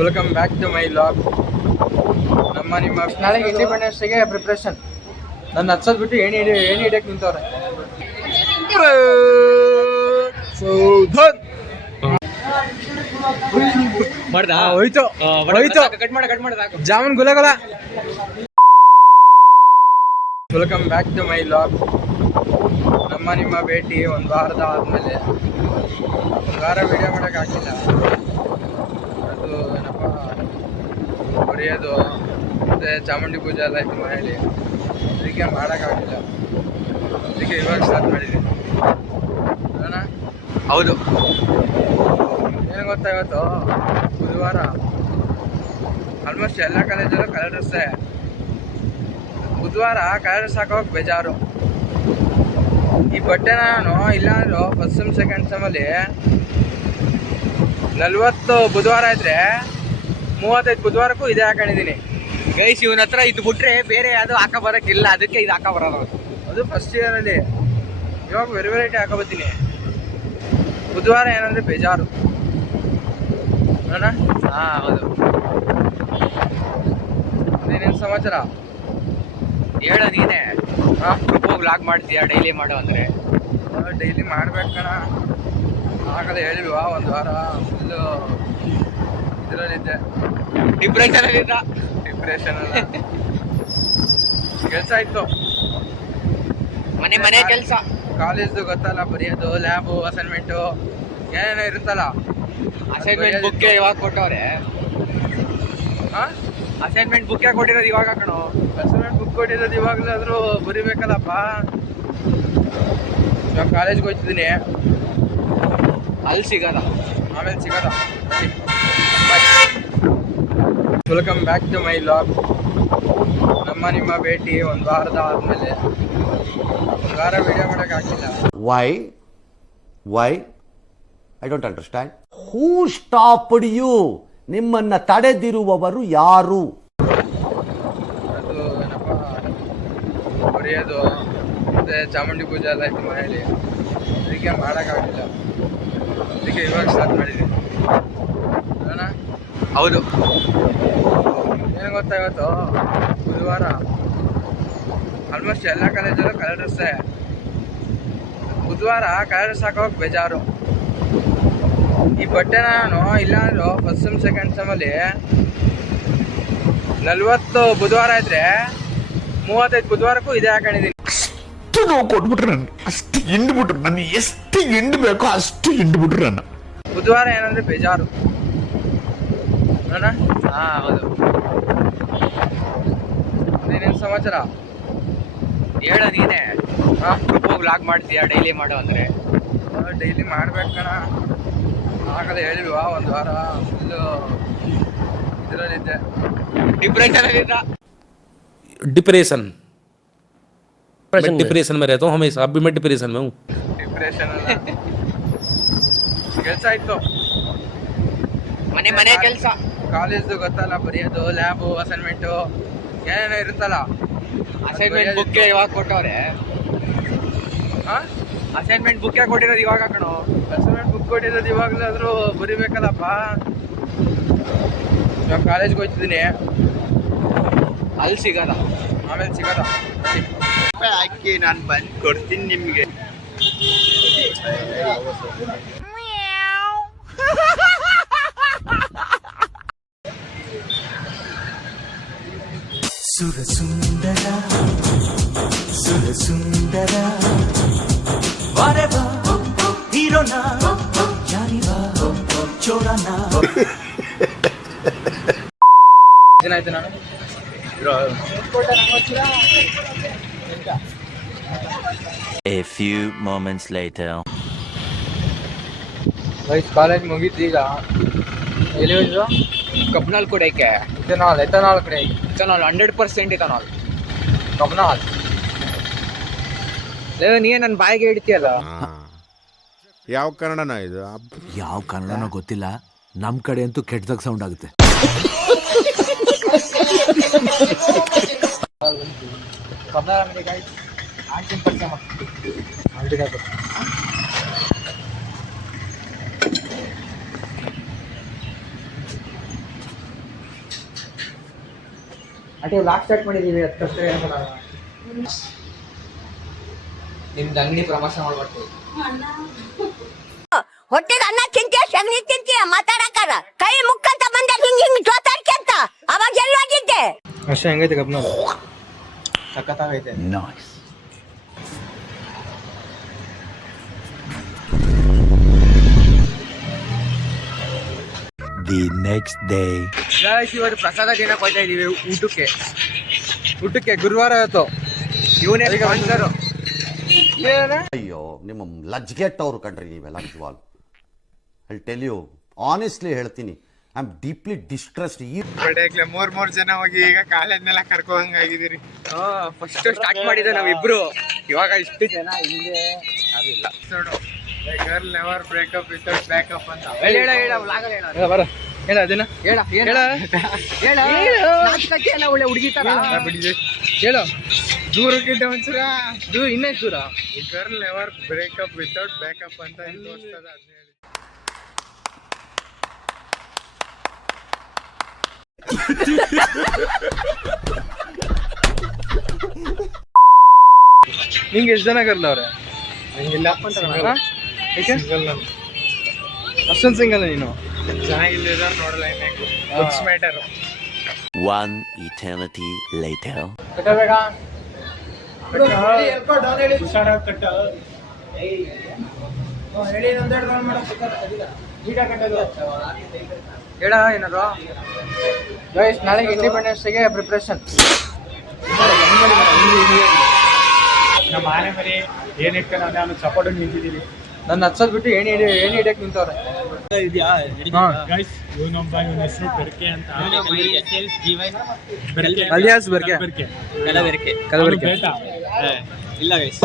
Welcome back to my log. ನಿಮ್ಮ ನಾಳೆಗೆ independence ಡೇಗೆ ಪ್ರಿಪ್ರೇಷನ್. ನನ್ನ ಹಚ್ಚೋದು ಬಿಟ್ಟು ಏಣಿ ಹಿಡಿಯಕ್ಕೆ ನಿಂತವ್ರೆ. ಹೋಯ್ತು ಜಾಮೂನ್ ಗುಲಗಲ. Welcome back to my log. ನಿಮ್ಮ ಭೇಟಿ ಒಂದು ವಾರದ ಆದಮೇಲೆ ಒಂದು ವಾರ ವಿಡಿಯೋ ಮಾಡೋಕ್ಕಾಗಲಿಲ್ಲ. ಅದು ಏನಪ್ಪ ಹೊರೆಯೋದು ಮತ್ತು ಚಾಮುಂಡಿ ಪೂಜೆ ಎಲ್ಲ ಇತ್ತು ಮನೆಯಲ್ಲಿ, ಅದಕ್ಕೆ ಮಾಡೋಕ್ಕಾಗಲಿಲ್ಲ. ಅದಕ್ಕೆ ಇವಾಗ ಸ್ಟಾರ್ಟ್ ಮಾಡಿದ್ದೀನಿ. ಅಣ್ಣ ಹೌದು, ಏನು ಗೊತ್ತಾ, ಇವತ್ತು ಬುಧವಾರ. ಆಲ್ಮೋಸ್ಟ್ ಎಲ್ಲ ಕಾಲೇಜಲ್ಲೂ ಕಲರ್ ಡ್ರೆಸ್ಸೇ. ಬುಧವಾರ ಕಲರ್ ಡ್ರೆಸ್ ಹಾಕೋಕೆ ಬೇಜಾರು. ಈ ಬಟ್ಟೆ ನಾನು ಇಲ್ಲಾಂದ್ರೂ ಫಸ್ಟ್ ಸೆಮ್ ಸೆಕೆಂಡ್ ಸೆಮಲ್ಲಿ 40 ಬುಧವಾರ ಇದ್ರೆ 35 ಬುಧವಾರಕ್ಕೂ ಇದೇ ಹಾಕೊಂಡಿದ್ದೀನಿ. ಗೈಸ್, ಇವನ ಹತ್ರ ಇದು ಬಿಟ್ರೆ ಬೇರೆ ಯಾವುದು ಹಾಕ ಬರೋಕ್ಕಿಲ್ಲ, ಅದಕ್ಕೆ ಇದು ಹಾಕ ಬರೋದು. ಅದು ಫಸ್ಟ್ ಇಯರಲ್ಲಿ. ಇವಾಗ ವೆರೈಟಿ ಹಾಕೋಬತ್ತೀನಿ. ಬುಧವಾರ ಏನಂದರೆ ಬೇಜಾರು ಅಣ್ಣ. ಹಾಂ ಹೌದು. ಏನೇನು ಸಮಾಚಾರ ಹೇಳೋ ನೀನೇ. ಹಾಂ, ಗ್ರೂಪ್ ಲಾಗ್ ಮಾಡ್ತೀಯಾ ಡೈಲಿ ಮಾಡೋ ಅಂದರೆ? ಡೈಲಿ ಮಾಡ್ಬೇಕಣ್ಣ. ಆಗಲೇ ಹೇಳಿಲ್ವಾ, ಒಂದು ವಾರ ಫುಲ್ಲು ಇದರಲ್ಲಿದ್ದೆ, ಡಿಪ್ರೆಷನ್ ಅಲ್ಲ ಕೆಲಸ ಇತ್ತು. ಮನೆ ಕೆಲಸ, ಕಾಲೇಜ್ದು ಗೊತ್ತಲ್ಲ, ಬರೆಯೋದು, ಲ್ಯಾಬು, ಅಸೈನ್ಮೆಂಟು ಏನೇನೋ ಇರುತ್ತಲ್ಲ. ಅಸೈನ್ಮೆಂಟ್ ಬುಕ್ಕೆ ಇವಾಗ ಕೊಟ್ಟವ್ರೆ. ಹಾಂ, ಅಸೈನ್ಮೆಂಟ್ ಬುಕ್ಕೆ ಕೊಟ್ಟಿರೋದು ಇವಾಗ ಕಣೋ. ಅಸೈನ್ಮೆಂಟ್ ಬುಕ್ ಕೊಟ್ಟಿರೋದು ಇವಾಗಲಾದರೂ ಬರಿಬೇಕಲ್ಲಪ್ಪ. ಇವಾಗ ಕಾಲೇಜ್ಗೆ ಹೋಗ್ತಿದ್ದೀನಿ, ಅಲ್ಲಿ ಸಿಗಲ್ಲ, ಆಮೇಲೆ ಸಿಗೋದ. Welcome back to my log. ನಿಮ್ಮ ಭೇಟಿ ಒಂದು ವಾರದ ಆದಮೇಲೆ ಒಂದು ವಾರ ವಿಡಿಯೋ ಮಾಡೋಕ್ಕಾಗಲಿಲ್ಲ. Why I don't understand. Who stopped you? ನಿಮ್ಮನ್ನ ತಡೆದಿರುವವರು ಯಾರು? ಅದು ಏನಪ್ಪ ಹೊರೆಯೋದು ಮತ್ತು ಚಾಮುಂಡಿ ಪೂಜೆ ಎಲ್ಲ ಇತ್ತು ಮನೆಯಲ್ಲಿ, ಅದಕ್ಕೆ ಮಾಡೋಕ್ಕಾಗಲಿಲ್ಲ. ಅದಕ್ಕೆ ಇವಾಗ ಸ್ಟಾರ್ಟ್ ಮಾಡಿದ್ದೀನಿ. ಅಣ್ಣ ಹೌದು. ಏನು ಗೊತ್ತಾ, ಇವತ್ತು ಬುಧವಾರ. ಆಲ್ಮೋಸ್ಟ್ ಎಲ್ಲ ಕಾಲೇಜಲ್ಲೂ ಕಲರ್ ಡ್ರೆಸ್ಸೇ. ಬುಧವಾರ ಕಲರ್ ಡ್ರೆಸ್ ಹಾಕೋಕೆ ಬೇಜಾರು. ಈ ಬಟ್ಟೆ ನಾನು ಇಲ್ಲಾಂದ್ರೂ ಫಸ್ಟ್ ಸೆಮ್ ಸೆಕೆಂಡ್ ಸೆಮಲ್ಲಿ 40 ಬುಧವಾರ ಇದ್ರೆ 35 ಬುಧವಾರಕ್ಕೂ ಇದೇ ಹಾಕೊಂಡಿದ್ದೀನಿ. ಅಷ್ಟು ನೋವು ಕೊಟ್ಬಿಟ್ರು, ನಾನು ಅಷ್ಟು ಹಿಂಡ್ಬಿಟ್ರು, ನಾನು ಎಷ್ಟು ಹಿಂಡ್ಬೇಕೋ ಅಷ್ಟು ಹಿಂಡ್ಬಿಟ್ರು ನನ್ನ. ಬುಧವಾರ ಏನಂದ್ರೆ ಬೇಜಾರು ಅಣ್ಣ. ಹಾಂ ಹೌದು. ಏನೇನು ಸಮಾಚಾರ ಹೇಳೋ ನೀನೇ. ಹಾಂ, ಗ್ರೂಪ್ ಲಾಗ್ ಮಾಡ್ತೀಯಾ ಡೈಲಿ ಮಾಡೋ ಅಂದರೆ? ಡೈಲಿ ಮಾಡ್ಬೇಕಣ್ಣ. ಆಗಲೇ ಹೇಳಿಲ್ವಾ, ಒಂದು ವಾರ ಫುಲ್ಲು ಇದರಲ್ಲಿದ್ದೆ, डिप्रेशन में रहता हूँ हमेशा. अब भी मैं डिप्रेशन में हूँ. ಡಿಪ್ರೆಷನ್ ಅಲ್ಲ, ಕೆಲಸ ಇತ್ತು. ಮನೆ ಕೆಲಸ, ಕಾಲೇಜ್ದು ಗೊತ್ತಲ್ಲ, ಬರೆಯೋದು, ಲ್ಯಾಬು, ಅಸೈನ್ಮೆಂಟು ಏನೇನೋ ಇರುತ್ತಲ್ಲ. ಅಸೈನ್ಮೆಂಟ್ ಬುಕ್ಕೆ ಇವಾಗ ಕೊಟ್ಟವ್ರೆ. ಹಾಂ, ಅಸೈನ್ಮೆಂಟ್ ಬುಕ್ಕೆ ಕೊಟ್ಟಿರೋದು ಇವಾಗ ಕಣೋ. ಅಸೈನ್ಮೆಂಟ್ ಬುಕ್ ಕೊಟ್ಟಿರೋದು ಇವಾಗಲಾದರೂ ಬರಿಬೇಕಲ್ಲಪ್ಪ. ಇವಾಗ ಕಾಲೇಜ್ಗೆ ಹೋಗ್ತಿದ್ದೀನಿ, ಅಲ್ಲಿ ಸಿಗಲ್ಲ, ಆಮೇಲೆ ಸಿಗೋದ. ಹಾಕಿ ನಾನು ಬಂದು ಕೊಡ್ತೀನಿ ನಿಮಗೆ. ಸುರಸುಂದರ ಸುರಸುಂದರ ವಾರೆವಾ ಹೀರೋನಾ ಯಾರಿವಾ ಚೋರನಾ. ದಿನ ಆಯ್ತು ನಾನು A few moments later. College ಮುಗೀತು. ಈಗ ಎಲ್ಲಿ ಹೋದ್ರು? ಕಬ್ನಾಲ್ ಕೊಡಕ್ಕೆ ಎಥನಾಲ್ ಕಡೆ. Ethanol 100% ethanol. ಕಬ್ನಾಲ್ ನೀ ನನ್ನ ಬಾಯಿಗೆ ಹಿಡಿತೀಯಲ್ಲ. ಯಾವ ಕನ್ನಡನ ಇದು? ಯಾವ ಕನ್ನಡನೋ ಗೊತ್ತಿಲ್ಲ, ನಮ್ ಕಡೆ ಅಂತೂ ಕೆಟ್ಟದಾಗ ಸೌಂಡ್ ಆಗುತ್ತೆ. ಕಬ್ನಾಲ್ ಅಂಗಡಿ ಆಂಟಿನ ಪರಿಚಯ ಮಾಡ್ತೀನಿ. ಅಟೇ ವ್ಲಾಗ್ ಸ್ಟಾರ್ಟ್ ಮಾಡಿದೀವಿ ಅದಕ್ಕೆ ನಿಮ್ದು ಅಂಗಡಿ ಪ್ರಮೋಷನ್ ಮಾಡ್ಬೇಕು. ಹೊಟ್ಟೆಗೆ ಅನ್ನ ತಿಂತೀಯ ಸಗಣಿ ತಿಂತೀಯ ಮಾತಾಡಕ್ಕಾರ ಕೈ ಮುಕ್ಕಂತ ಬಂದ ಹಿಂಗ್ ಜೋತಾಡ್ಕೊಂತ ಅವಾಗ ಎಲ್ಲಿ ಹೋಗಿದ್ದೆ ಅಷ್ಟೇ ಹೆಂಗೈತೆ ಕಪ್ನ ಸಖತ್ತಾಗೈತೆ. The next day. ಇವತ್ತು ಪ್ರಸಾದ ತಿನ್ನಕ್ ಹೋಗ್ತಾ ಇದೀವಿ ಊಟಕ್ಕೆ ಗುರುವಾರ ಇವತ್ತು. ಇವನೇ ಸ್ಪಾನ್ಸರು. ಅಯ್ಯೋ ನಿಮ್ಮ ಲಜ್ಗೆಟ್ಟವ್ರು ಕಣ್ರಿ ನೀವೆಲ್ಲ ನಿಜವಾಲ್. ಐ ಟೆಲ್ ಯು ಆನೆಸ್ಟ್ಲಿ ಹೇಳ್ತೀನಿ, ಐ ಆಮ್ ಡೀಪ್ಲಿ ಡಿಸ್ಟ್ರೆಸ್ಡ್. ಈ ಮೂರ್ ಜನ ಹೋಗಿ ಈಗ ಕಾಲೇಜ್ನೆಲ್ಲ ಕರ್ಕೊಂಡಂಗಾಗಿದ್ದೀರಿ. ಫಸ್ಟ್ ಸ್ಟಾರ್ಟ್ ಮಾಡಿದ್ದು ನಾವಿಬ್ರು, ಇವಾಗ ಇಷ್ಟು ಜನ ಹಿಂದೆ ಅದಿಲ್ಲ. Girl never breakup without backup ಅಂತ ಬರ ಹೇಳ ಅದನ್ನ ಒಳ್ಳೆ ಹುಡುಗಿ ತರ ಹೇಳು. ದೂರಕ್ಕಿಂತ ಒಂದ್ಸಲ ಇನ್ನೆಷ್ಟು ದೂರ? Girl never breakup without backup ಅಂತ ತೋರಿಸ್ತದ. ನಿಂಗೆ ಎಷ್ಟು ಜನ ಕರ್ಲ ಅವ್ರೆ? ಹಂಗಿಲ್ಲ, ಅಷ್ಟೊಂದು ಸಿಂಗಲ್ ನೀನು? ಚೆನ್ನಾಗಿಲ್ಲ ನೋಡಲ್ಲ it's matter. One eternity later. ಹೇಳ ಏನಾದ್ರು ಗೈಸ್, ನಾಳೆಗೆ ಇಂಡಿಪೆಂಡೆನ್ಸ್ ಡೇಗೆ ಪ್ರಿಪ್ರೇಷನ್. ನಮ್ಮ ಆನೆ ಮರಿ ಏನ್ ಇಟ್ಕೊಂಡು ನಾನು ಸಪೋರ್ಟ್ ನಿಂತಿದ್ದೀವಿ. ನನ್ನ ಹಚ್ಚೋದ್ ಬಿಟ್ಟು ಏಣಿ ಹಿಡಿಯಕ್ ನಿಂತವ್ರೆ. ಅಲಿಯಾಸ್ ಬೆರ್ಕೆ,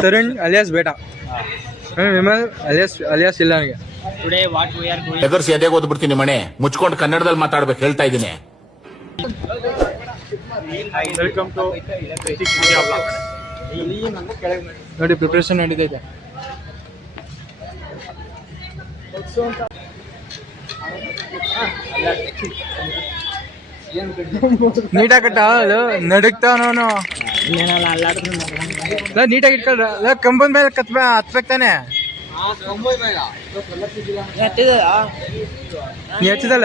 ತರುಣ್ ಅಲಿಯಾಸ್ ಬೇಟ, ವಿಮಲ್ ಅಲಿಯಾಸ್ ಇಲ್ಲ ನನಗೆ. ಎಗರ್ಸಿ ಎದೆಗೆ ಓದ್ಬಿಡ್ತೀನಿ ಮನೆ ಮುಚ್ಕೊಂಡು ಕನ್ನಡದಲ್ಲಿ ಮಾತಾಡ್ಬೇಕು ಹೇಳ್ತಾ ಇದ್ದೀನಿ. ವೆಲ್ಕಮ್ ಟು ನೋಡಿ ಪ್ರಿಪ್ರೇಷನ್ ನಡೀತೈತೆ. ನೀಟಾಗಿ ಕಟ್ಟ ನಡುಕ್ತಾವನು ನೀಟಾಗಿ ಇಟ್ಕೊಳ್ರ. ಕಂಬದ ಮೇಲೆ ಹತ್ಬೇಕು ತಾನೆ. ನೀ ಹಚ್ಚಿದಲ್ಲ, ನೀ ಹಚ್ಚಿದ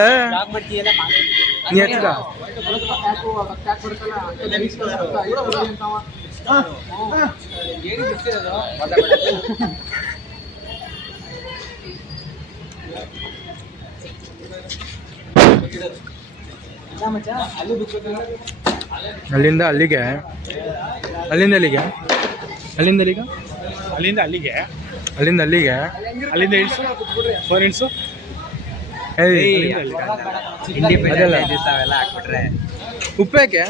ಅಲ್ಲಿಂದ ಅಲ್ಲಿಗೆ, ಅಲ್ಲಿಂದ ಅಲ್ಲಿಗೆ, ಅಲ್ಲಿಂದ ಅಲ್ಲಿಗೆ, ಅಲ್ಲಿಂದ ಅಲ್ಲಿಗೆ, ಅಲ್ಲಿಂದ ಅಲ್ಲಿಗೆ, ಅಲ್ಲಿಂದ ಇಳಿಸು 4 ಇಳಿಸು. ಉಪ್ಪೇಕೆ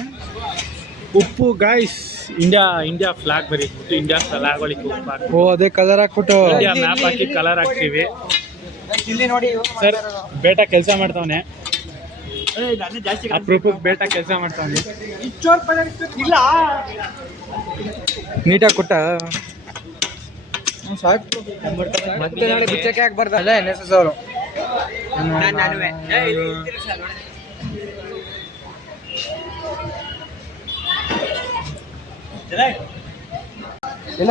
ಉಪ್ಪು ಗಾಯ್ಸ್, ಇಂಡಿಯಾ ಫ್ಲಾಗ್ ಬರೀಬಿಟ್ಟು ಇಂಡಿಯಾ ಫ್ಲಾಗ್ ಒಳಗೆ ಉಪ್ಪು ಹಾಕಿ, ಓ ಅದೇ ಕಲರ್ ಹಾಕ್ಬಿಟ್ಟು ಇಂಡಿಯಾ ಮ್ಯಾಪ್ ಹಾಕಿ ಕಲರ್ ಹಾಕ್ತೀವಿ. ಸರ್ ಬೇಟಾ ಕೆಲಸ ಮಾಡ್ತಾವನೆ, ಅಪ್ರೂಪಕ್ಕೆ ಬೇಟಾ ಕೆಲಸ ಮಾಡ್ತಾವನೆ. ನೀಟಾಗಿ ಕೊಟ್ಟ ಮತ್ತೆ ನಾಳೆ ಬಿಚ್ಚಕ್ಕೆ ಯಾಕೆ ಬರ್ದಲ್ಲ NSS ಅವರು. ಎಲ್ಲ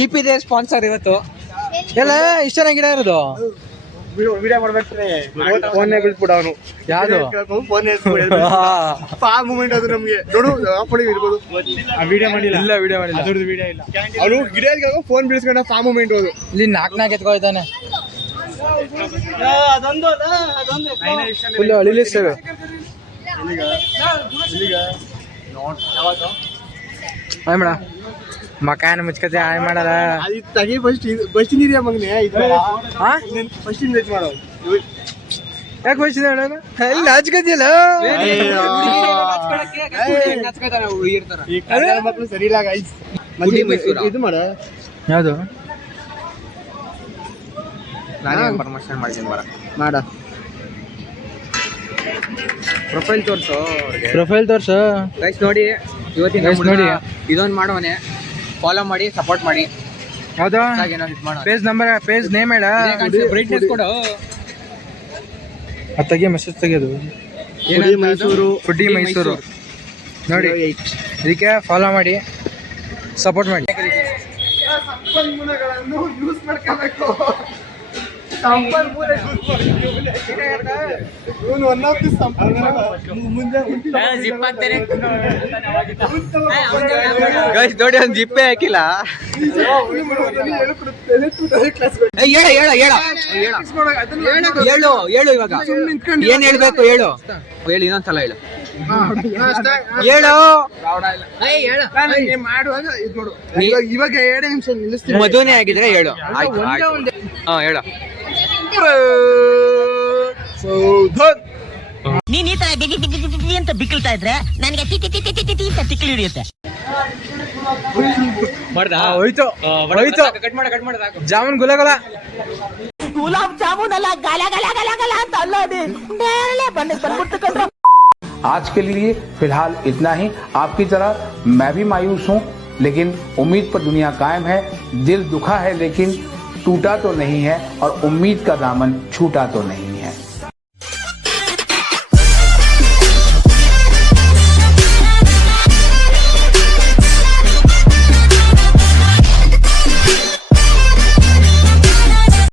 DP ಇದೆ ಸ್ಪಾನ್ಸರ್ ಇವತ್ತು. ಎಲ್ಲ ಇಷ್ಟ ಗಿಡ ಇರೋದು ವಿಡಿಯೋ ಮಾಡ್ಬೇಕ್ರೆ ಫೋನ್ ಬಿಟ್ಬಿಡ ಅವನು. ಯಾವ್ದು ಫೋನ್ ಆ ಮೂಮೆಂಟ್ ಅದು ನಮ್ಗೆ ನೋಡು ಇರ್ಬೋದು. ಆ ವಿಡಿಯೋ ಮಾಡಿಲ್ಲ, ಇಲ್ಲ ವಿಡಿಯೋ ಮಾಡಿಲ್ಲ, ಅದ್ರದ್ದು ವಿಡಿಯೋ ಇಲ್ಲ. ಅವನು ಗಿಡ ಫೋನ್ ಬೀಳಿಸ್ಕೊಂಡ ಆ ಮೂಮೆಂಟ್ ಅದು. ಇಲ್ಲಿ ನಾಲ್ಕು ಎತ್ಕೊಳ್ತಾನೆ. ಫುಲ್ ಅಳಿಲಿಸ್ತೇವೆ. ಆಯ್ ಮೇಡ ಮಕಾನ್ ಮುಚ್ಕತೆ ಆಯ್ ಮಾಡಲ್ಲ. ತಗಿ ಫಸ್ಟ್ ನೀರಿಯ ಮಗನೇ ಫಸ್ಟ್ ಇನ್ವೆಸ್ಟ್ ಮಾಡೋ. ಯಾಕೆ ಬಯಸಿದ ಇಲ್ಲಿ ಹಚ್ಕತಿಯಲ್ಲ. ಈ ಕನ್ನಡ ಮಕ್ಕಳು ಸರಿ ಇಲ್ಲ ಗೈಸ್. ಇದು ಮಾಡ ಯಾವುದು ಪರ್ಮಿಷನ್ ಮಾಡ್ತೀನಿ ಬರ ಮಾಡ ಪ್ರೊಫೈಲ್ ತೋರ್ಸು. ಪ್ರೊಫೈಲ್ ತೋರ್ಸು ಗೈಸ್. ನೋಡಿ ಇವತ್ತಿನ Guys, ನೋಡಿ. ಇದೊಂದು ಮಾಡೋನೆ, ಫಾಲೋ ಮಾಡಿ ಸಪೋರ್ಟ್ ಮಾಡಿ. ಯಾವ್ದು ಪೇಜ್ ನಂಬರ್, ಪೇಜ್ ನೇಮ್ ಹೇಳ. ಬ್ರೈಟ್ನೆಸ್ ಕೊಡು. ಅದು ತೆಗಿ, ಮೆಸೇಜ್ ತೆಗಿಯೋದು. ಮೈಸೂರು ಫುಡ್ಡಿ ಮೈಸೂರು. ನೋಡಿ ಇದಕ್ಕೆ ಫಾಲೋ ಮಾಡಿ, ಸಪೋರ್ಟ್ ಮಾಡಿ. ಸಂಪನ್ಮೂಲಗಳನ್ನು ಯೂಸ್ ಮಾಡ್ಕೋಬೇಕು. ಸಂಪನ್ಮೂಲ ಇವನು ಒನ್ ಆಫ್ ದಿ ಮುಂದೆ ಗೈಸ್ ನೋಡಿ ಒಂದು ಜಿಪ್ಪೆ ಹಾಕಿಲ್ಲ. ಹೇಳು ಇವಾಗ ಏನ್ ಹೇಳ್ಬೇಕು ಹೇಳು ಇನ್ನೊಂದ್ಸಲ ಹೇಳು. ಮಾಡುವಾಗ ಇದು ನೋಡು, ಇವಾಗ 2 ನಿಮಿಷ ನಿಲ್ಲಿಸ್ತೀನಿ. ಮದುವೆ ಆಗಿದ್ರೆ ಹೇಳು. ಹೇಳು. ನೀನ್ ಈ ತರ ಬಿಗಿ ಬಿಗಿ ಬಿಗಿ ಅಂತ ಬಿಕ್ಕಳ್ತಾ ಇದ್ರೆ ನನಗೆ ಟಿಟಿ ಟಿಟಿ ಟಿಟಿ ಟಿಟಿ ಅಂತ ತಿಕ್ಕಲಿ ಹಿಡಿಯುತ್ತೆ. ಕಟ್ ಮಾಡ ಜಾಮೂನ್ ಗುಲಗುಲ ಗುಲಾಬ್ ಜಾಮೂನ್ ಅಲ್ಲ, ಗಲ ಗಲ ಗಲ ಗಲ ಅಂತ ಅಲ್ಲೋದಿ ಮೇಲೆ ಬಂದ್ಬಿಟ್ಟು ಕಂಡ್ರೆ. आज के लिए फिलहाल इतना ही. आपकी तरह मैं भी मायूस हूँ, लेकिन उम्मीद पर दुनिया कायम है. दिल दुखा है लेकिन टूटा तो नहीं है, और उम्मीद का दामन छूटा तो नहीं है.